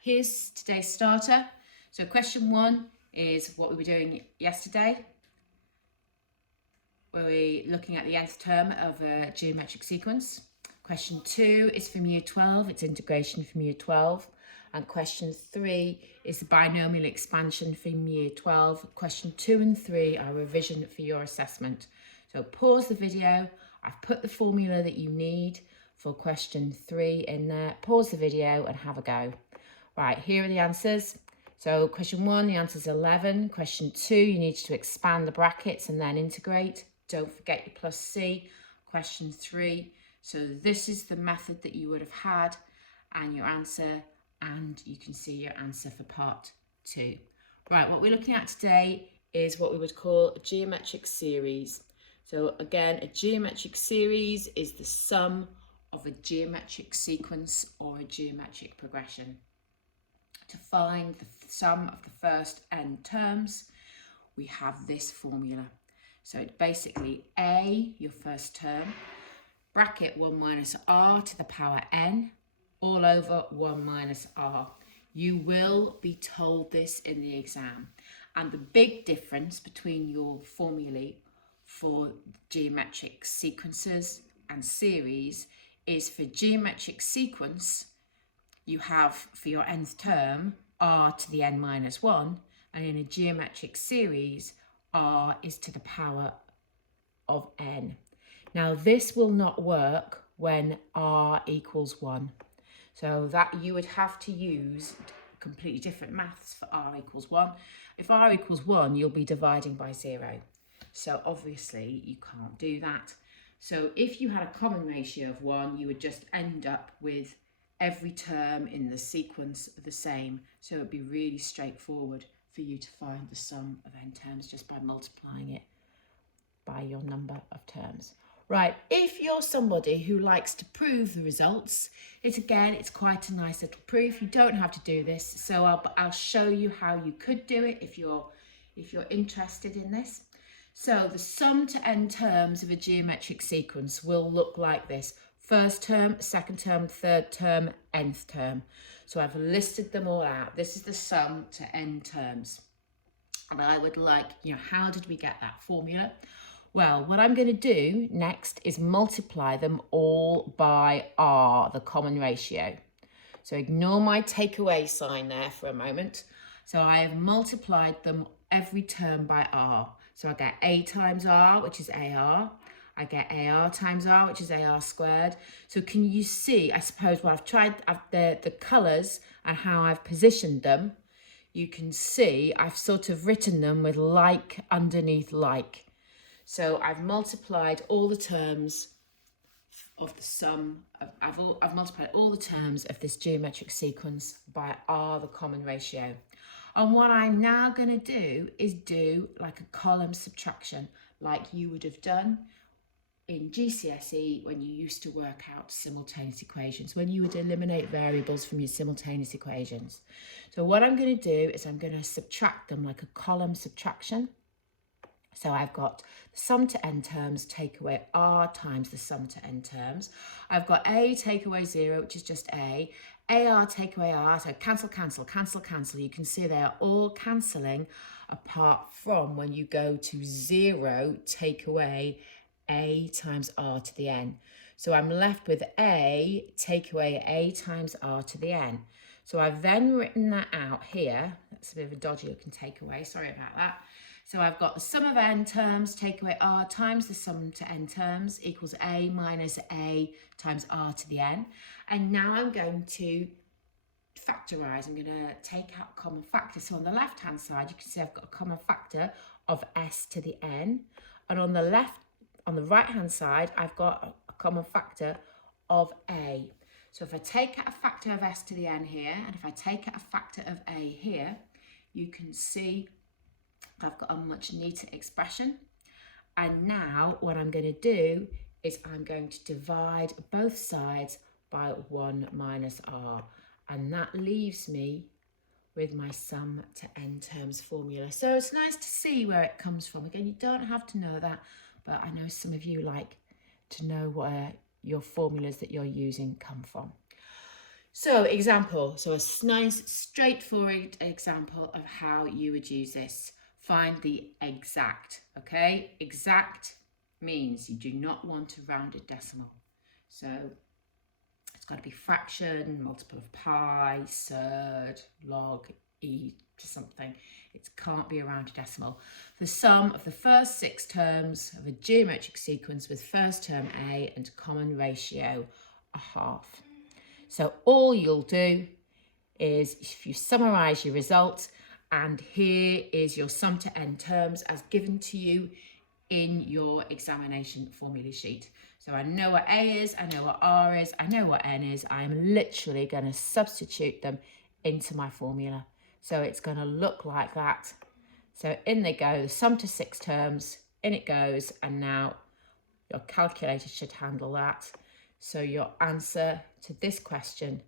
here's today's starter. So question 1 is what we were doing yesterday. We're looking at the nth term of a geometric sequence. Question 2 is from year 12, it's integration from year 12. And question 3 is the binomial expansion from year 12. Question 2 and 3 are revision for your assessment. So pause the video. I've put the formula that you need for question 3 in there. Pause the video and have a go. Right, here are the answers. So question 1, the answer is 11. Question 2, you need to expand the brackets and then integrate. Don't forget your plus C. Question 3, so this is the method that you would have had and your answer, and you can see your answer for part 2. Right, what we're looking at today is what we would call a geometric series. So again, a geometric series is the sum of a geometric sequence or a geometric progression. To find the sum of the first n terms, we have this formula. So it's basically a, your first term, bracket 1 minus r to the power n, all over 1 minus r. You will be told this in the exam. And the big difference between your formulae for geometric sequences and series is for geometric sequence, you have for your nth term r to the n minus 1, and in a geometric series r is to the power of n. Now this will not work when r equals 1. So that you would have to use completely different maths for r equals 1. If r equals 1, you'll be dividing by 0. So obviously you can't do that. So if you had a common ratio of 1, you would just end up with every term in the sequence the same. So it'd be really straightforward for you to find the sum of n terms just by multiplying it by your number of terms. Right, if you're somebody who likes to prove the results, it's quite a nice little proof. You don't have to do this, so I'll show you how you could do it if you're interested in this. So the sum to n terms of a geometric sequence will look like this. First term, second term, third term, nth term. So I've listed them all out. This is the sum to n terms. And I would like, how did we get that formula? Well, what I'm going to do next is multiply them all by r, the common ratio. So ignore my takeaway sign there for a moment. So I have multiplied them every term by r. So I get a times r, which is ar. I get AR times R, which is AR squared. So can you see, I suppose, what I've tried, the colours and how I've positioned them, you can see I've sort of written them with like underneath like. So I've multiplied all the terms of the sum, I've multiplied all the terms of this geometric sequence by R, the common ratio. And what I'm now going to do is do like a column subtraction, like you would have done in GCSE when you used to work out simultaneous equations, when you would eliminate variables from your simultaneous equations. So what I'm going to do is I'm going to subtract them like a column subtraction. So I've got the sum to n terms take away r times the sum to n terms. I've got a take away 0, which is just a. AR take away r, so cancel, cancel, cancel, cancel. You can see they are all cancelling apart from when you go to 0, take away a times r to the n. So I'm left with a take away a times r to the n. So I've then written that out here. That's a bit of a dodgy looking takeaway, sorry about that. So I've got the sum of n terms take away r times the sum to n terms equals a minus a times r to the n. And now I'm going to factorise. I'm going to take out a common factor. So on the left hand side, you can see I've got a common factor of s to the n. And on the right hand side, I've got a common factor of a. So if I take out a factor of s to the n here, and if I take out a factor of a here, you can see I've got a much neater expression. And now what I'm going to do is I'm going to divide both sides by 1 minus r. And that leaves me with my sum to n terms formula. So it's nice to see where it comes from. Again, you don't have to know that, but I know some of you like to know where your formulas that you're using come from. So example, so a nice straightforward example of how you would use this. Find the exact, okay? Exact means you do not want a rounded decimal. So it's got to be fraction, multiple of pi, surd, log, e to something. It can't be a rounded decimal. The sum of the first 6 terms of a geometric sequence with first term a and common ratio a half. So all you'll do is if you summarise your results, and here is your sum to n terms as given to you in your examination formula sheet. So I know what A is, I know what R is, I know what N is. I'm literally going to substitute them into my formula. So it's going to look like that. So in they go, the sum to 6 terms, in it goes, and now your calculator should handle that. So your answer to this question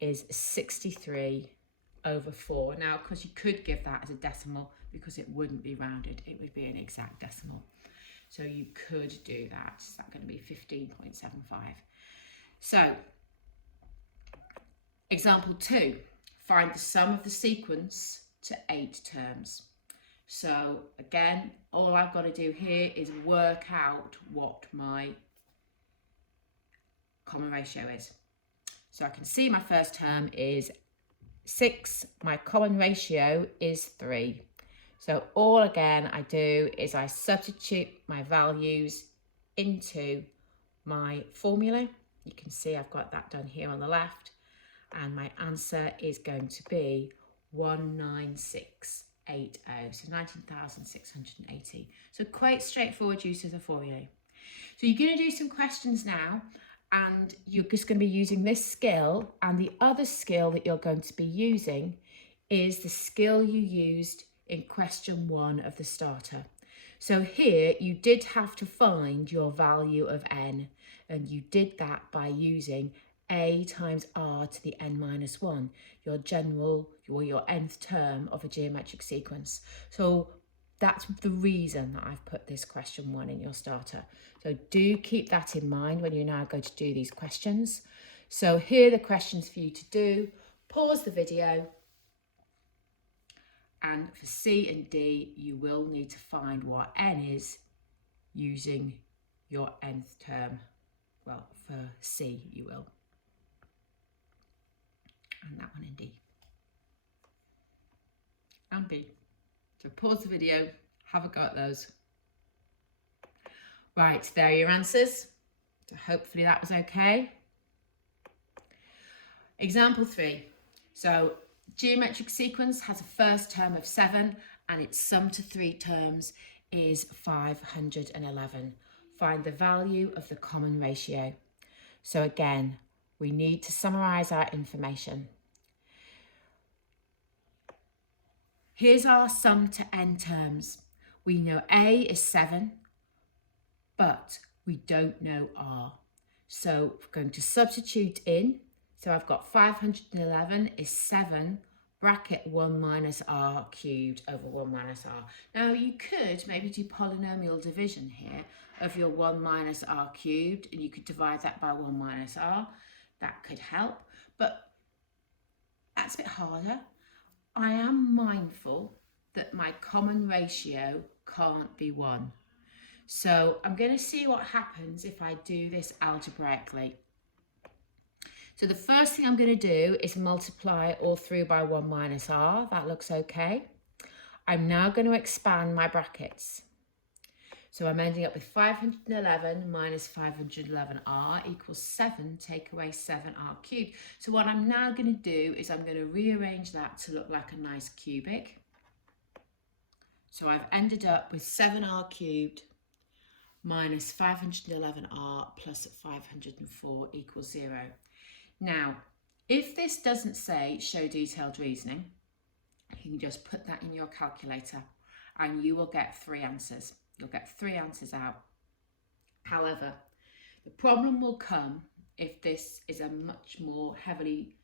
is 63/4. Now, of course, you could give that as a decimal because it wouldn't be rounded. It would be an exact decimal. So you could do that. So that's going to be 15.75. So, example 2, find the sum of the sequence to 8 terms. So again, all I've got to do here is work out what my common ratio is. So I can see my first term is 6, my common ratio is 3. So all again I do is I substitute my values into my formula. You can see I've got that done here on the left, and my answer is going to be 19680, so 19,680. So quite straightforward use of the formula. So you're going to do some questions now, and you're just going to be using this skill, and the other skill that you're going to be using is the skill you used in question 1 of the starter. So here you did have to find your value of n, and you did that by using a times r to the n minus 1, your general or your nth term of a geometric sequence. So that's the reason that I've put this question 1 in your starter. So do keep that in mind when you're now going to do these questions. So here are the questions for you to do. Pause the video. And for C and D, you will need to find what n is using your nth term. Well, for C, you will. And that one in D. And B. So pause the video, have a go at those. Right, there are your answers. So hopefully that was okay. Example 3. So geometric sequence has a first term of 7 and its sum to 3 terms is 511. Find the value of the common ratio. So again, we need to summarise our information. Here's our sum to n terms. We know A is 7, but we don't know R. So we're going to substitute in. So I've got 511 is 7 bracket 1 minus r cubed over 1 minus r. Now you could maybe do polynomial division here of your 1 minus r cubed, and you could divide that by 1 minus r. That could help, but that's a bit harder. I am mindful that my common ratio can't be 1. So I'm going to see what happens if I do this algebraically. So the first thing I'm going to do is multiply all through by 1 minus r. That looks okay. I'm now going to expand my brackets. So I'm ending up with 511 minus 511r equals 7, take away 7r cubed. So what I'm now going to do is I'm going to rearrange that to look like a nice cubic. So I've ended up with 7r cubed minus 511r plus 504 equals 0. Now, if this doesn't say show detailed reasoning, you can just put that in your calculator and you will get 3 answers. You'll get 3 answers out. However, the problem will come if this is a much more heavily,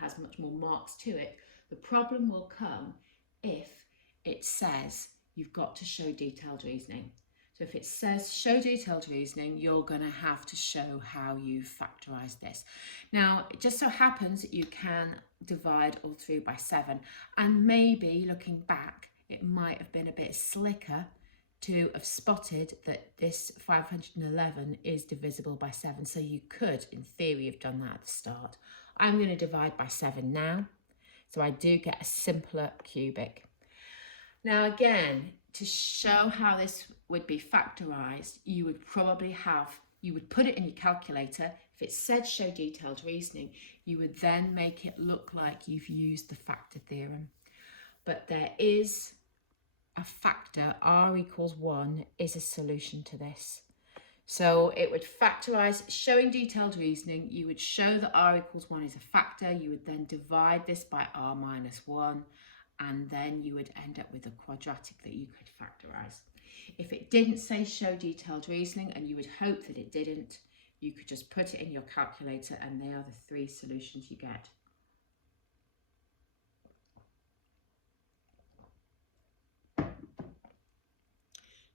has much more marks to it. The problem will come if it says you've got to show detailed reasoning. So if it says show detailed reasoning, you're going to have to show how you factorise this. Now, it just so happens that you can divide all through by 7. And maybe looking back, it might have been a bit slicker to have spotted that this 511 is divisible by 7. So you could, in theory, have done that at the start. I'm going to divide by 7 now. So I do get a simpler cubic. Now again, to show how this would be factorised, you would put it in your calculator. If it said show detailed reasoning, you would then make it look like you've used the factor theorem. But there is a factor, r equals 1 is a solution to this. So it would factorise, showing detailed reasoning, you would show that r equals 1 is a factor, you would then divide this by r minus 1, and then you would end up with a quadratic that you could factorise. If it didn't say show detailed reasoning, and you would hope that it didn't, you could just put it in your calculator and they are the 3 solutions you get.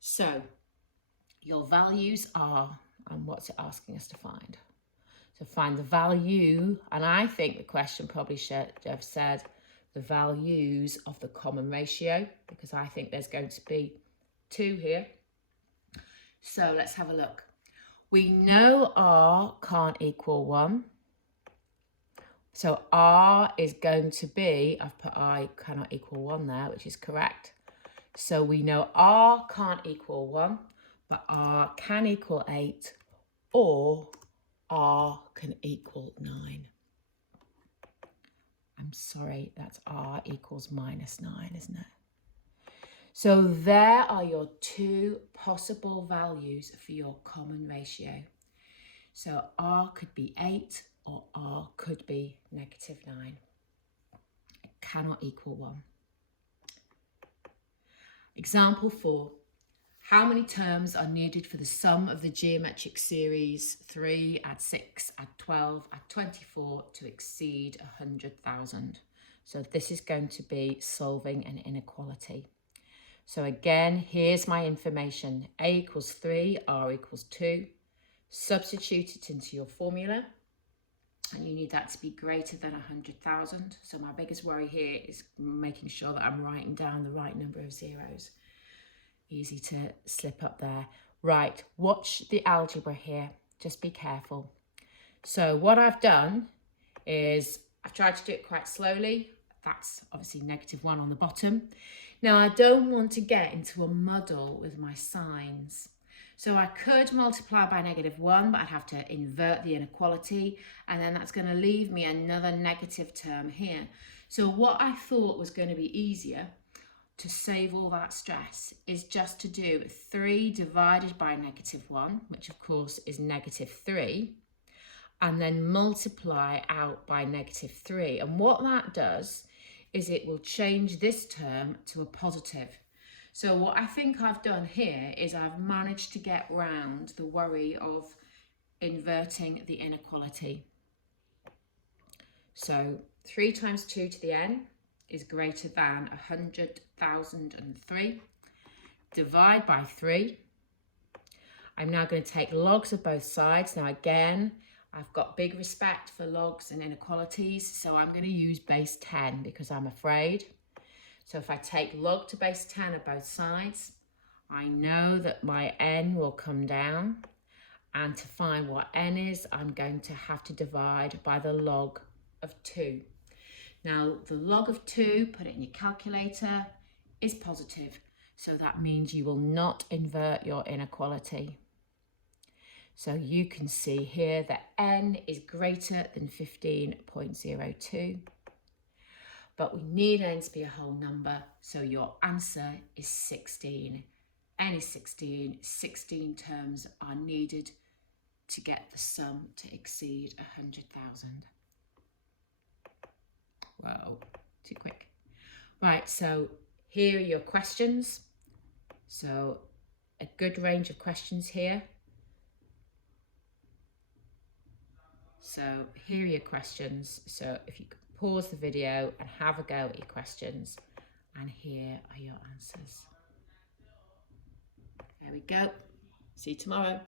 So your values are, and what's it asking us to find? So find the value, and I think the question probably should have said the values of the common ratio, because I think there's going to be 2 here. So let's have a look. We know r can't equal 1. So r is going to be, I've put I cannot equal 1 there, which is correct. So we know r can't equal 1, but r can equal 8, or r can equal 9. I'm sorry, that's r equals minus 9, isn't it? So there are your 2 possible values for your common ratio. So r could be 8 or r could be negative 9. It cannot equal 1. Example 4. How many terms are needed for the sum of the geometric series 3, add 6, add 12, add 24 to exceed 100,000? So this is going to be solving an inequality. So again, here's my information. A equals 3, r equals 2. Substitute it into your formula. And you need that to be greater than 100,000. So my biggest worry here is making sure that I'm writing down the right number of zeros. Easy to slip up there. Right, watch the algebra here. Just be careful. So what I've done is I've tried to do it quite slowly. That's obviously -1 on the bottom. Now I don't want to get into a muddle with my signs. So I could multiply by -1, but I'd have to invert the inequality, and then that's going to leave me another negative term here. So what I thought was going to be easier to save all that stress is just to do 3 divided by -1, which of course is -3, and then multiply out by -3. And what that does is it will change this term to a positive. So what I think I've done here is I've managed to get round the worry of inverting the inequality. So 3 times 2 to the n is greater than 100,003. Divide by 3. I'm now going to take logs of both sides. Now again, I've got big respect for logs and inequalities, so I'm going to use base 10 because I'm afraid. So if I take log to base 10 of both sides, I know that my n will come down. And to find what n is, I'm going to have to divide by the log of 2. Now, the log of 2, put it in your calculator, is positive. So that means you will not invert your inequality. So you can see here that n is greater than 15.02. But we need n to be a whole number, so your answer is 16. N is 16. 16 terms are needed to get the sum to exceed 100,000. Whoa, too quick. Right, so here are your questions. So a good range of questions here. So here are your questions. So if you could pause the video and have a go at your questions, and here are your answers. There we go. See you tomorrow.